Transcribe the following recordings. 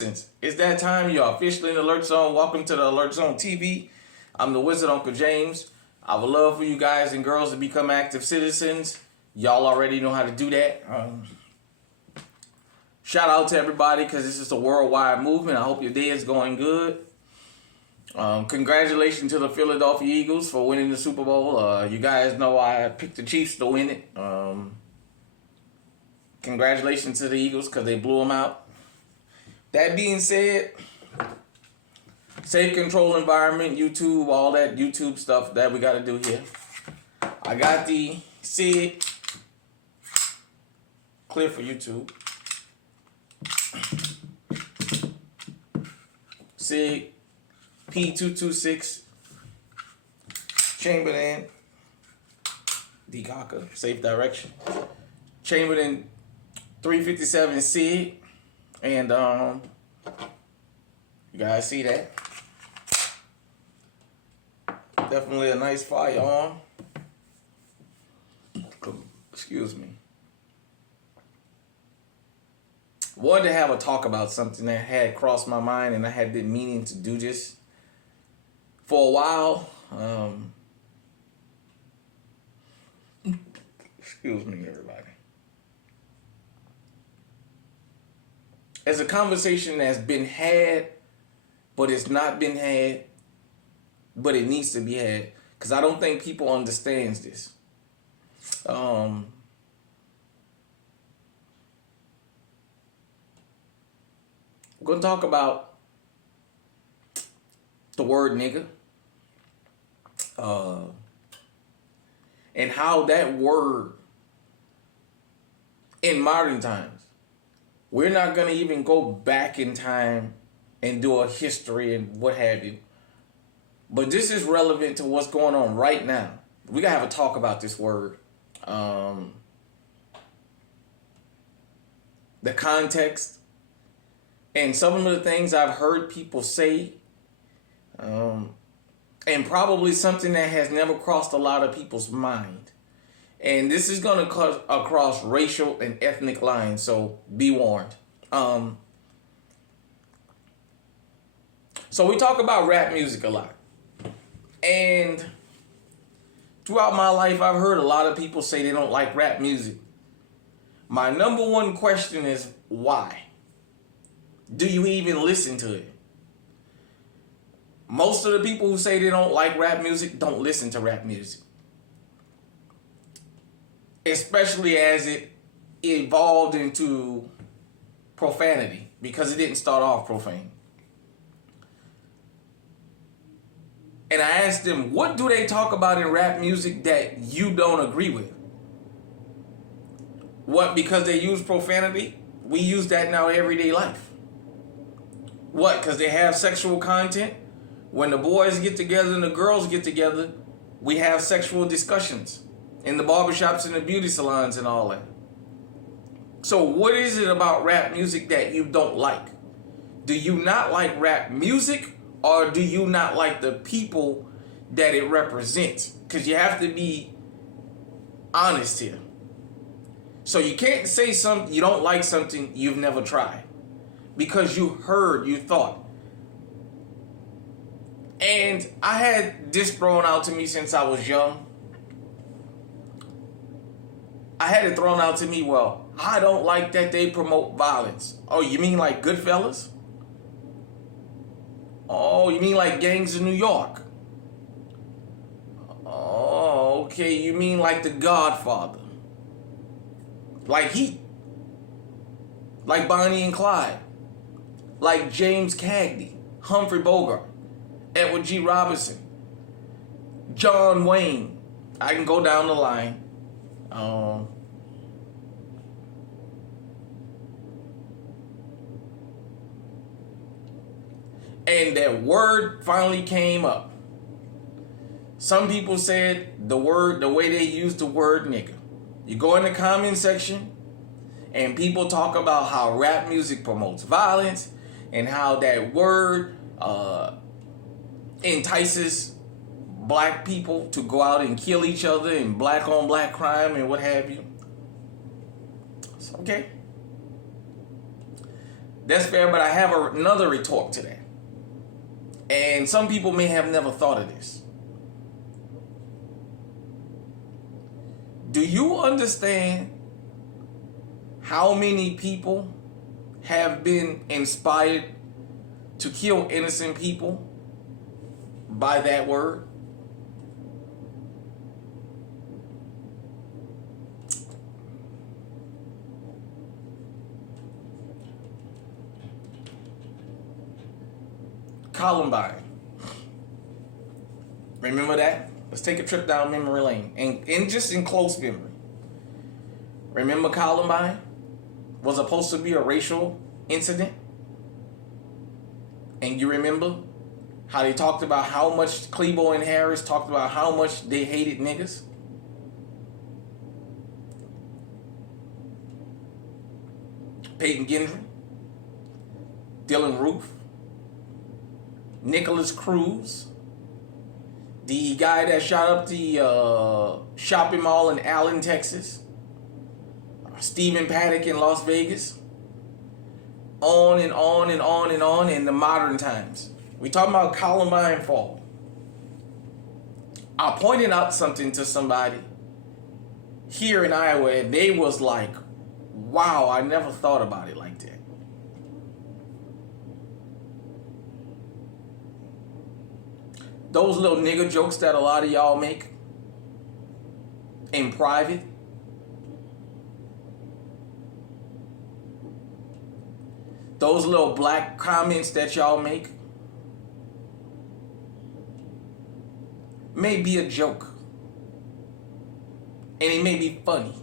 It's that time. You're officially in the Alert Zone. Welcome to the Alert Zone TV. I'm the Wizard Uncle James. I would love for you guys and girls to become active citizens. Y'all already know how to do that. Shout out to everybody because this is a worldwide movement. I hope your day is going good. Congratulations to the Philadelphia Eagles for winning the Super Bowl. You guys know I picked the Chiefs to win it. Congratulations to the Eagles because they blew them out. That being said, safe control environment, YouTube, all that YouTube stuff that we got to do here. I got the SIG clear for YouTube. SIG P226 Chamberlain Dekaka safe direction. Chamberlain 357 SIG. And you guys see that? Definitely a nice firearm. Excuse me. Wanted to have a talk about something that had crossed my mind, and I had been meaning to do this for a while. Excuse me, everybody. It's a conversation that's been had, but it's not been had, but it needs to be had, because I don't think people understands this. We're going to talk about the word nigga, and how that word in modern times, we're not going to even go back in time and do a history and what have you. But this is relevant to what's going on right now. We got to have a talk about this word. The context. And some of the things I've heard people say. And probably something that has never crossed a lot of people's mind. And this is going to cut across racial and ethnic lines, so be warned. So we talk about rap music a lot. And throughout my life, I've heard a lot of people say they don't like rap music. My number one question is, why? Do you even listen to it? Most of the people who say they don't like rap music don't listen to rap music. Especially as it evolved into profanity, because it didn't start off profane. And I asked them, what do they talk about in rap music that you don't agree with? What, because they use profanity? We use that in our everyday life. What, because they have sexual content? When the boys get together and the girls get together, we have sexual discussions. In the barbershops and the beauty salons and all that. So what is it about rap music that you don't like? Do you not like rap music, or do you not like the people that it represents? Because you have to be honest here. So you can't say you don't like something you've never tried. Because you heard, you thought. And I had this thrown out to me since I was young. I had it thrown out to me, well, I don't like that they promote violence. Oh, you mean like Goodfellas? Oh, you mean like Gangs of New York? Oh, okay, you mean like The Godfather? Like Heat? Like Bonnie and Clyde? Like James Cagney? Humphrey Bogart? Edward G. Robinson? John Wayne? I can go down the line. And that word finally came up. Some people said the way they use the word nigga. You go in the comment section and people talk about how rap music promotes violence and how that word entices black people to go out and kill each other and black on black crime and what have you. Okay. That's fair, but I have another retort to that. And some people may have never thought of this. Do you understand how many people have been inspired to kill innocent people by that word? Columbine. Remember that? Let's take a trip down memory lane. And just in close memory. Remember Columbine? Was supposed to be a racial incident? And you remember how they talked about how much Klebo and Harris talked about how much they hated niggas? Peyton Gendron, Dylan Roof, Nicholas Cruz, the guy that shot up the shopping mall in Allen, Texas, Stephen Paddock in Las Vegas, on and on and on and on in the modern times. We talking about Columbine fall. I pointed out something to somebody here in Iowa and they was like, wow, I never thought about it like that. Those little nigger jokes that a lot of y'all make in private, those little black comments that y'all make may be a joke. And it may be funny.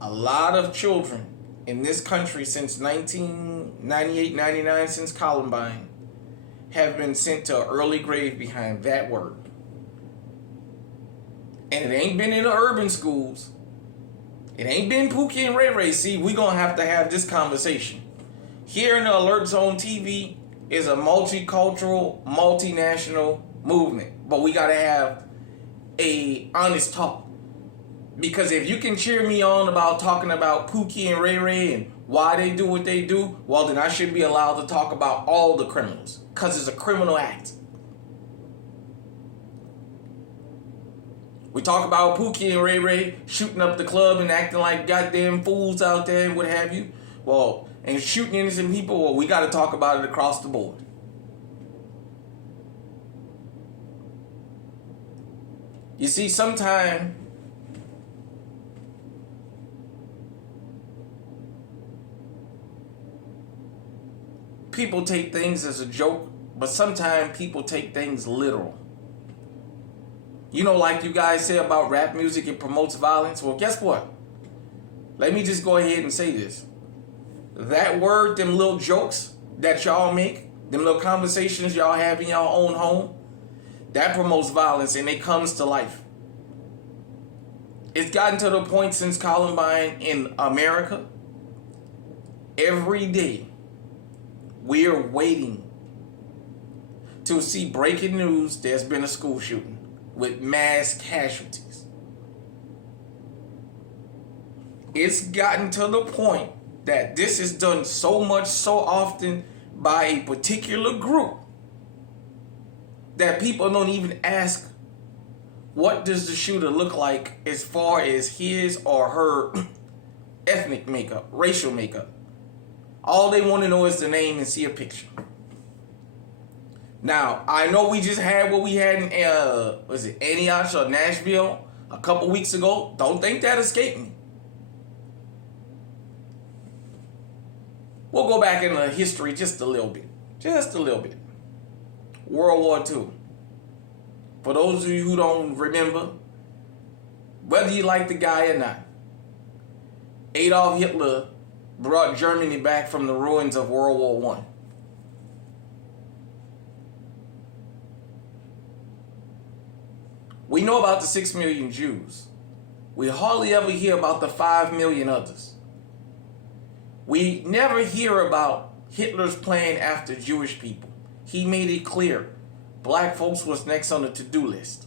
A lot of children in this country since 1998-99, since Columbine, have been sent to an early grave behind that word. And it ain't been in the urban schools. It ain't been Pookie and Ray Ray. See, we're going to have this conversation. Here in the Alert Zone TV is a multicultural, multinational movement. But we got to have a honest talk. Because if you can cheer me on about talking about Pookie and Ray Ray and why they do what they do, well, then I should be allowed to talk about all the criminals. Because it's a criminal act. We talk about Pookie and Ray Ray shooting up the club and acting like goddamn fools out there and what have you. Well, and shooting innocent people, well, we got to talk about it across the board. You see, sometimes people take things as a joke, but sometimes people take things literal. You know, like you guys say about rap music, it promotes violence. Well, guess what? Let me just go ahead and say this. That word, them little jokes that y'all make, them little conversations y'all have in y'all own home, that promotes violence and it comes to life. It's gotten to the point since Columbine in America, every day we are waiting to see breaking news there's been a school shooting with mass casualties. It's gotten to the point that this is done so much, so often by a particular group that people don't even ask, what does the shooter look like as far as his or her ethnic makeup, racial makeup. All they want to know is the name and see a picture. Now, I know we just had what we had in, was it Antioch or Nashville a couple weeks ago. Don't think that escaped me. We'll go back into history just a little bit. Just a little bit. World War II. For those of you who don't remember, whether you like the guy or not, Adolf Hitler brought Germany back from the ruins of World War I. We know about the 6 million Jews. We hardly ever hear about the 5 million others. We never hear about Hitler's plan after Jewish people. He made it clear black folks was next on the to-do list.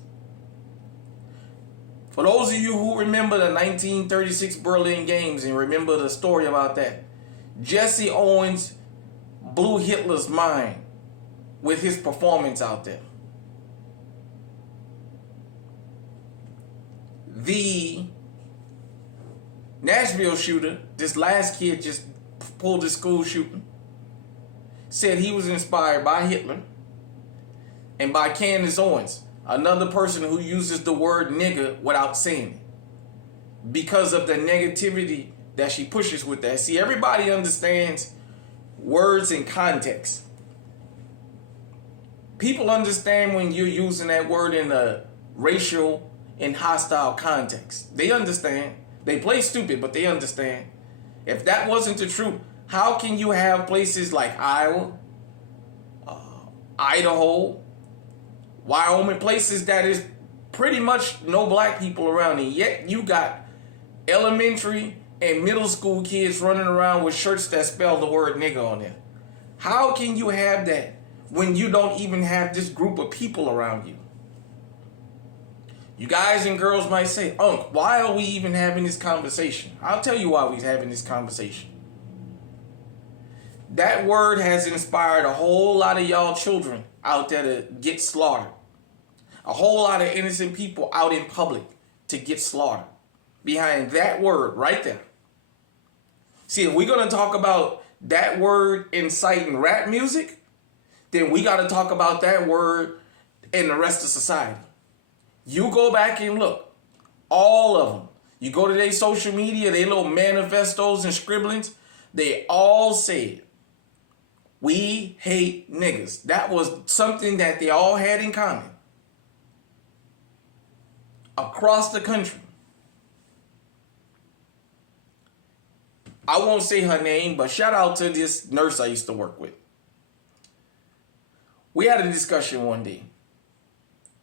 For those of you who remember the 1936 Berlin Games and remember the story about that, Jesse Owens blew Hitler's mind with his performance out there. The Nashville shooter, this last kid just pulled his school shooting, said he was inspired by Hitler and by Candace Owens, another person who uses the word nigger without saying it, because of the negativity that she pushes with that. See, everybody understands words in context. People understand when you're using that word in a racial and hostile context. They understand. They play stupid, but they understand. If that wasn't the truth, how can you have places like Iowa, Idaho, Wyoming, places that is pretty much no black people around, and yet you got elementary and middle school kids running around with shirts that spell the word nigga on them? How can you have that when you don't even have this group of people around you? You guys and girls might say, Unc, why are we even having this conversation? I'll tell you why we're having this conversation. That word has inspired a whole lot of y'all children out there to get slaughtered. A whole lot of innocent people out in public to get slaughtered behind that word right there. See, if we're going to talk about that word inciting rap music, then we got to talk about that word in the rest of society. You go back and look, all of them. You go to their social media, their little manifestos and scribblings, they all said, we hate niggas. That was something that they all had in common. Across the country. I won't say her name, but shout out to this nurse I used to work with. We had a discussion one day,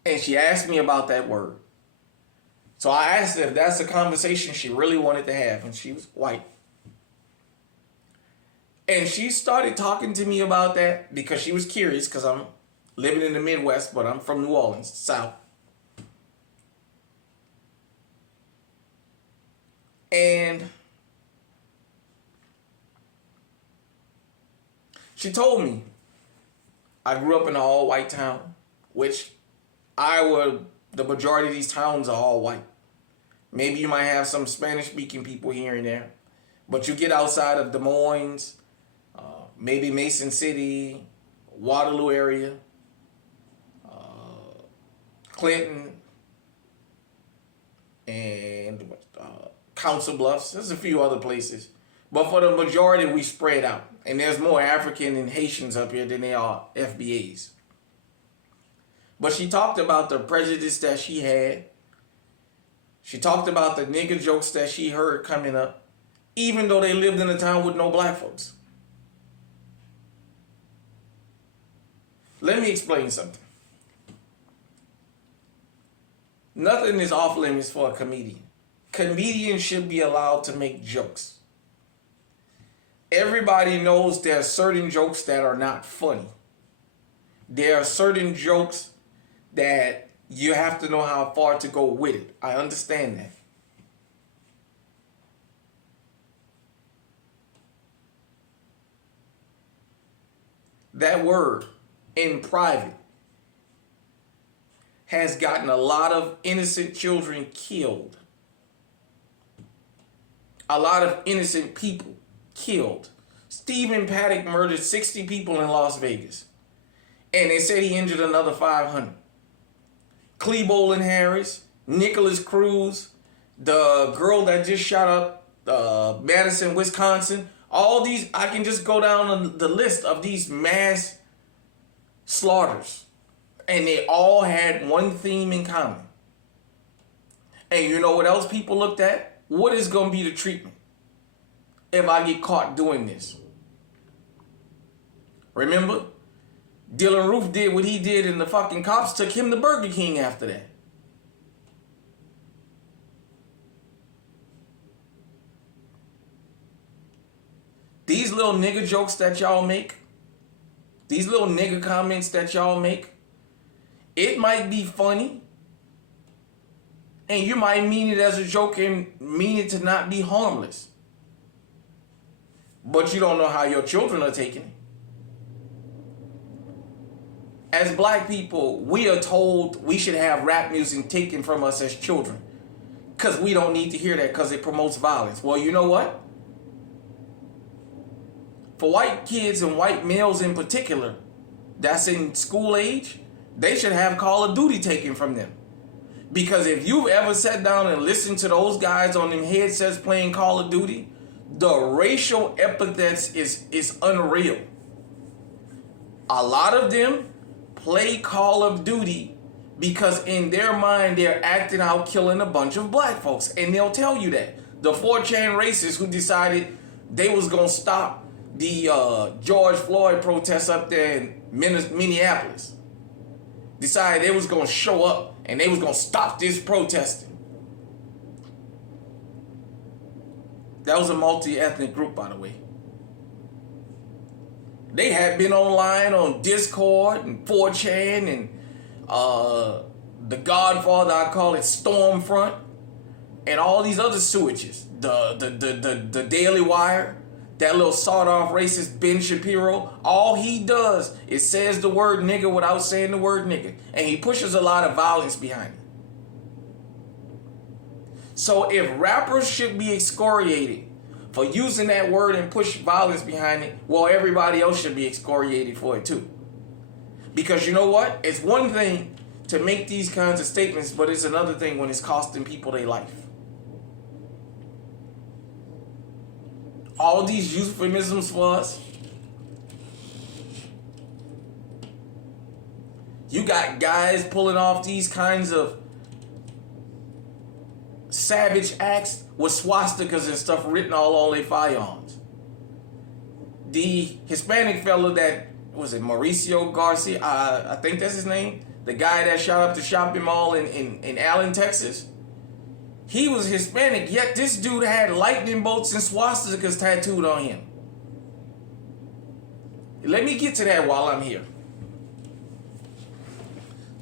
and she asked me about that word. So I asked her if that's a conversation she really wanted to have, and she was white. And she started talking to me about that because she was curious, because I'm living in the Midwest, but I'm from New Orleans, South. And she told me, I grew up in an all-white town, which Iowa, the majority of these towns are all white. Maybe you might have some Spanish-speaking people here and there, but you get outside of Des Moines, maybe Mason City, Waterloo area, Clinton, and Council Bluffs. There's a few other places. But for the majority, we spread out. And there's more African and Haitians up here than there are FBAs. But she talked about the prejudice that she had. She talked about the nigger jokes that she heard coming up, even though they lived in a town with no black folks. Let me explain something. Nothing is off limits for a comedian. Comedians should be allowed to make jokes. Everybody knows there are certain jokes that are not funny. There are certain jokes that you have to know how far to go with it. I understand that. That word in private has gotten a lot of innocent children killed. A lot of innocent people killed. Stephen Paddock murdered 60 people in Las Vegas. And they said he injured another 500. Cleboland Harris, Nicholas Cruz, the girl that just shot up Madison, Wisconsin. All these, I can just go down the list of these mass slaughters. And they all had one theme in common. And you know what else people looked at? What is going to be the treatment if I get caught doing this? Remember? Dylan Roof did what he did and the fucking cops took him to Burger King after that. These little nigger jokes that y'all make, these little nigger comments that y'all make, it might be funny And you might mean it as a joke and mean it to not be harmless. But you don't know how your children are taking it. As black people, we are told we should have rap music taken from us as children. Because we don't need to hear that because it promotes violence. Well, you know what? For white kids and white males in particular, that's in school age, they should have Call of Duty taken from them. Because if you've ever sat down and listened to those guys on them headsets playing Call of Duty, the racial epithets is unreal. A lot of them play Call of Duty because in their mind they're acting out killing a bunch of black folks. And they'll tell you that. The 4chan racists who decided they was going to stop the George Floyd protests up there in Minneapolis, decided they was going to show up and they was going to stop this protesting. That was a multi-ethnic group, by the way. They had been online on Discord and 4chan and The Godfather, I call it Stormfront, and all these other sewages. The Daily Wire, that little sawed-off racist Ben Shapiro. All he does is says the word nigger without saying the word nigger, and he pushes a lot of violence behind it. So if rappers should be excoriated for using that word and push violence behind it, well, everybody else should be excoriated for it too. Because you know what? It's one thing to make these kinds of statements, but it's another thing when it's costing people their life. All these euphemisms for us. You got guys pulling off these kinds of savage acts with swastikas and stuff written all on their firearms. The Hispanic fellow that, was it Mauricio Garcia? I think that's his name. The guy that shot up the shopping mall in Allen, Texas. He was Hispanic, yet this dude had lightning bolts and swastikas tattooed on him. Let me get to that while I'm here.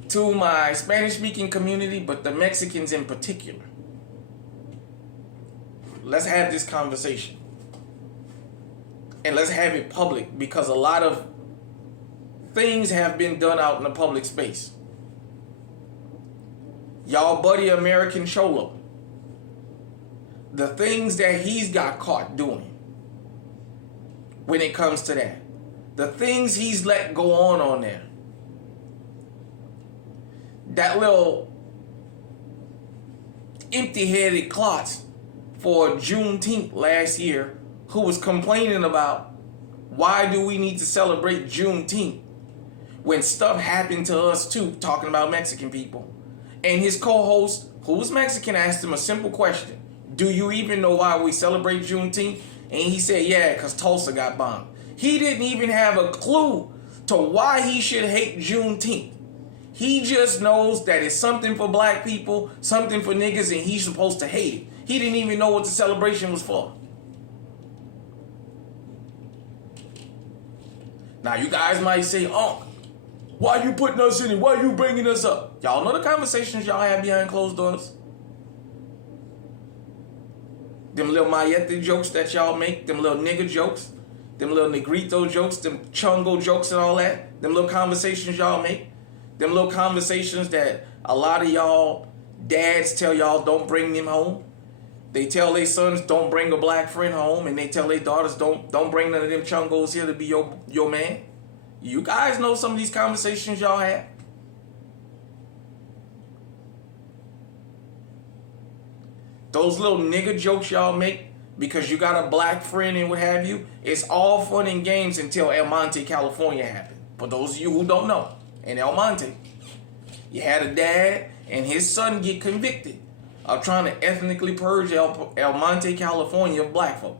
To my Spanish-speaking community, but the Mexicans in particular. Let's have this conversation. And let's have it public, because a lot of things have been done out in the public space. Y'all buddy American Cholo, the things that he's got caught doing when it comes to that, the things he's let go on there, that little empty-headed klutz for Juneteenth last year, who was complaining about why do we need to celebrate Juneteenth when stuff happened to us too, talking about Mexican people. And his co-host, who was Mexican, asked him a simple question. Do you even know why we celebrate Juneteenth? And he said, yeah, because Tulsa got bombed. He didn't even have a clue to why he should hate Juneteenth. He just knows that it's something for black people, something for niggas, and he's supposed to hate it. He didn't even know what the celebration was for. Now, you guys might say, oh, why you putting us in it? Why you bringing us up? Y'all know the conversations y'all have behind closed doors? Them little mayete jokes that y'all make, them little nigger jokes, them little negrito jokes, them chongo jokes and all that, them little conversations y'all make, them little conversations that a lot of y'all dads tell y'all don't bring them home. They tell their sons don't bring a black friend home, and they tell their daughters don't bring none of them chungos here to be your man. You guys know some of these conversations y'all have. Those little nigger jokes y'all make because you got a black friend and what have you, it's all fun and games until El Monte, California happened. For those of you who don't know, in El Monte, you had a dad and his son get convicted of trying to ethnically purge El Monte, California of black folk.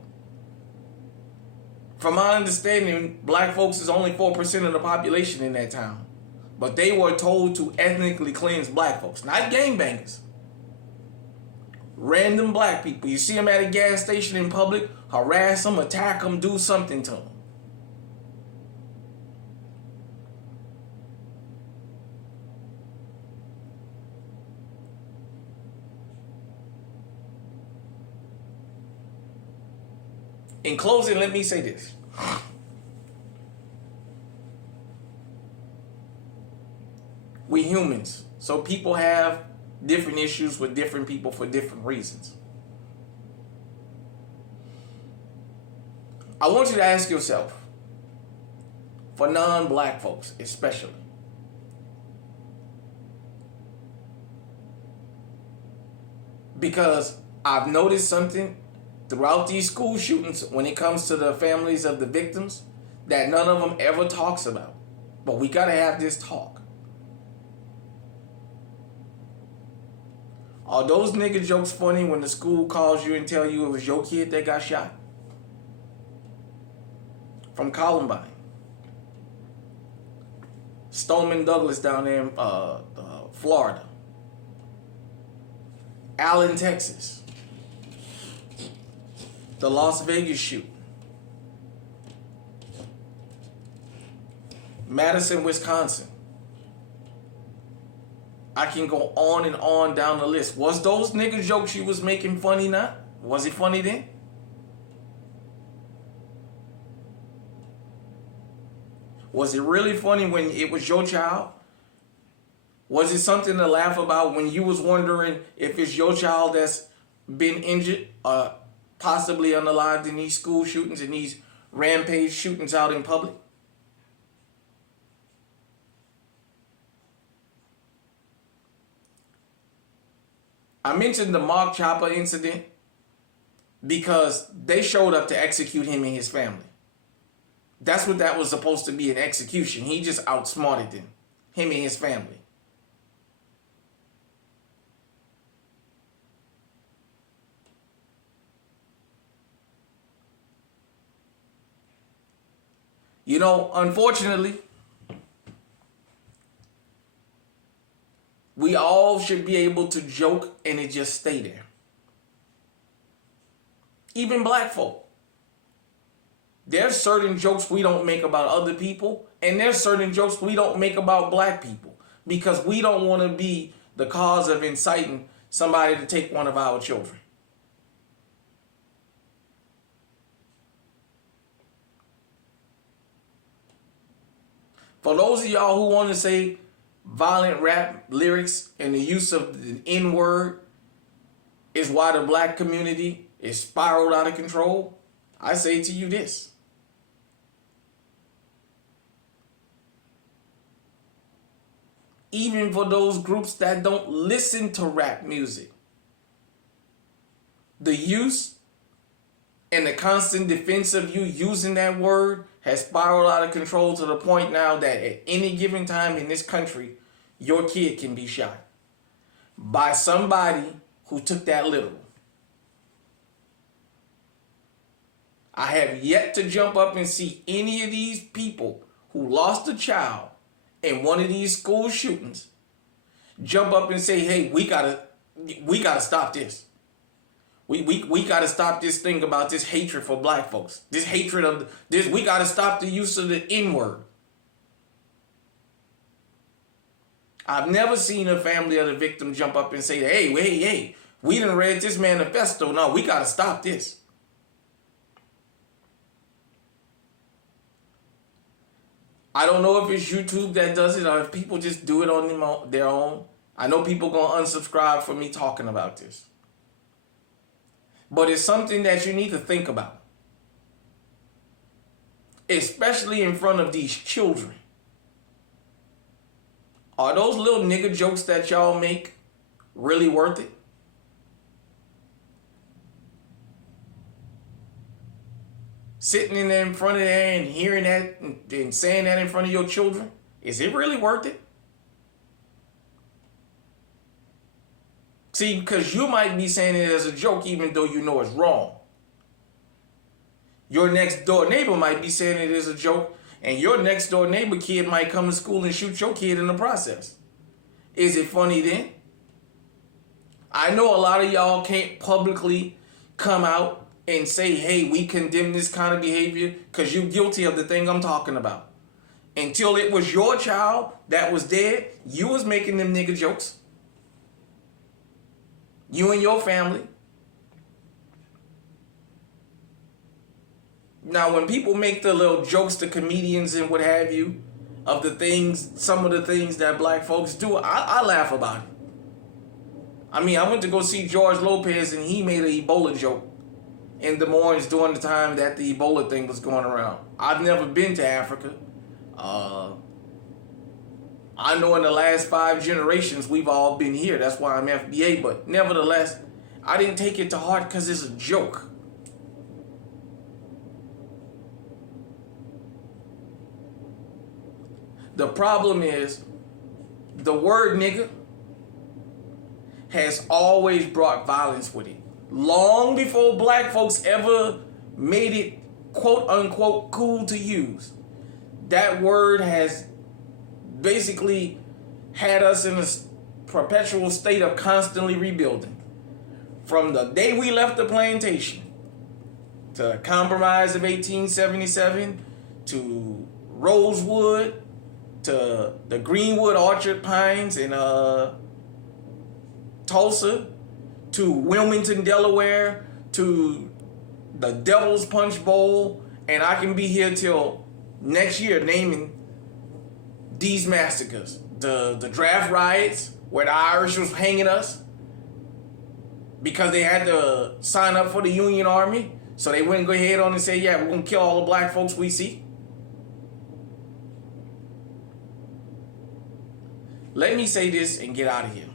From my understanding, black folks is only 4% of the population in that town. But they were told to ethnically cleanse black folks, not gangbangers. Random black people. You see them at a gas station in public, harass them, attack them, do something to them. In closing, let me say this. We humans, so people have different issues with different people for different reasons. I want you to ask yourself, for non-black folks especially, because I've noticed something throughout these school shootings when it comes to the families of the victims that none of them ever talks about. But we gotta have this talk. Are those nigga jokes funny when the school calls you and tell you it was your kid that got shot? From Columbine. Stoneman Douglas down there in Florida. Allen, Texas. The Las Vegas shoot. Madison, Wisconsin. I can go on and on down the list. Was those nigga jokes she was making funny now? Was it funny then? Was it really funny when it was your child? Was it something to laugh about when you was wondering if it's your child that's been injured or possibly unalived in these school shootings and these rampage shootings out in public? I mentioned the Mark Chopper incident because they showed up to execute him and his family. That's what that was supposed to be, an execution. He just outsmarted them, him and his family. You know, unfortunately, we all should be able to joke and it just stay there. Even black folk. There's certain jokes we don't make about other people, and there's certain jokes we don't make about black people because we don't want to be the cause of inciting somebody to take one of our children. For those of y'all who want to say violent rap lyrics and the use of the N-word is why the black community is spiraled out of control, I say to you this. Even for those groups that don't listen to rap music, the use and the constant defense of you using that word has spiraled out of control to the point now that at any given time in this country, your kid can be shot by somebody who took that literal. I have yet to jump up and see any of these people who lost a child in one of these school shootings jump up and say, hey, we gotta stop this. We gotta stop this thing about this hatred for black folks. This hatred of this, we gotta stop the use of the N-word. I've never seen a family of the victim jump up and say, hey, we done read this manifesto. No, we gotta stop this. I don't know if it's YouTube that does it or if people just do it on their own. I know people gonna unsubscribe for me talking about this. But it's something that you need to think about. Especially in front of these children. Are those little nigga jokes that y'all make really worth it? Sitting in there in front of there and hearing that and saying that in front of your children, is it really worth it? See, because you might be saying it as a joke even though you know it's wrong. Your next door neighbor might be saying it as a joke, and your next door neighbor kid might come to school and shoot your kid in the process. Is it funny then? I know a lot of y'all can't publicly come out and say, hey, we condemn this kind of behavior because you're guilty of the thing I'm talking about. Until it was your child that was dead, you was making them nigga jokes. You and your family. Now, when people make the little jokes to comedians and what have you, of the things, some of the things that black folks do, I laugh about it. I mean, I went to go see George Lopez and he made an Ebola joke in Des Moines during the time that the Ebola thing was going around. I've never been to Africa. I know in the last 5 generations we've all been here. That's why I'm FBA. But nevertheless, I didn't take it to heart because it's a joke. The problem is the word nigga has always brought violence with it. Long before black folks ever made it quote unquote cool to use, that word has basically had us in a perpetual state of constantly rebuilding. From the day we left the plantation to the Compromise of 1877 to Rosewood to the Greenwood Orchard Pines in Tulsa to Wilmington, Delaware to the Devil's Punch Bowl, and I can be here till next year naming these massacres. The draft riots where the Irish was hanging us because they had to sign up for the Union Army, so they wouldn't go ahead on and say, yeah, we're gonna kill all the black folks we see. Let me say this and get out of here.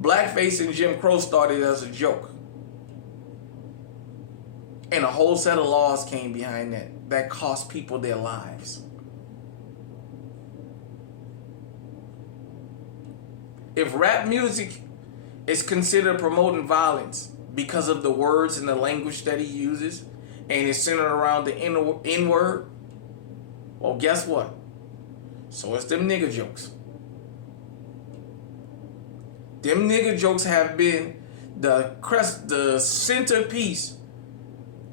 Blackface and Jim Crow started as a joke. And a whole set of laws came behind that cost people their lives. If rap music is considered promoting violence because of the words and the language that he uses, and is centered around the N-word, well, guess what? So it's them nigga jokes. Them nigga jokes have been the centerpiece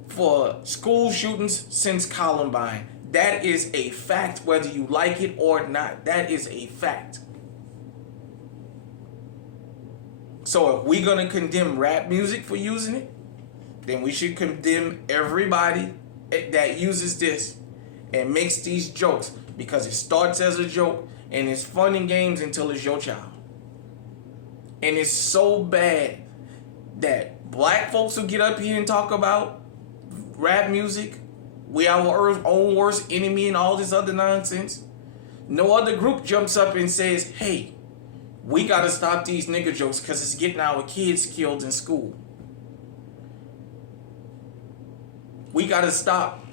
for school shootings since Columbine. That is a fact, whether you like it or not. That is a fact. So if we're gonna condemn rap music for using it, then we should condemn everybody that uses this and makes these jokes, because it starts as a joke and it's fun and games until it's your child. And it's so bad that black folks who get up here and talk about rap music, we are our own worst enemy and all this other nonsense, no other group jumps up and says, hey, we gotta stop these nigga jokes because it's getting our kids killed in school. We gotta stop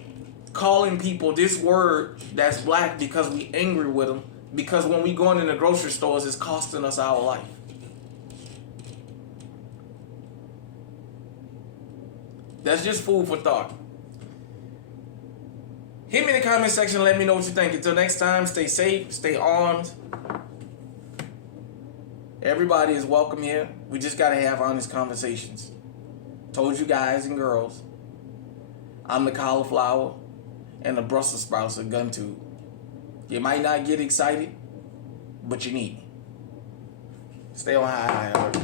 calling people this word that's black because we angry with them, because when we going in the grocery stores, it's costing us our life. That's just food for thought. Hit me in the comment section, let me know what you think. Until next time, stay safe, stay armed. Everybody is welcome here. We just gotta have honest conversations. Told you guys and girls, I'm the cauliflower and the Brussels sprouts are gun tube. You might not get excited, but you need me. Stay on high alert.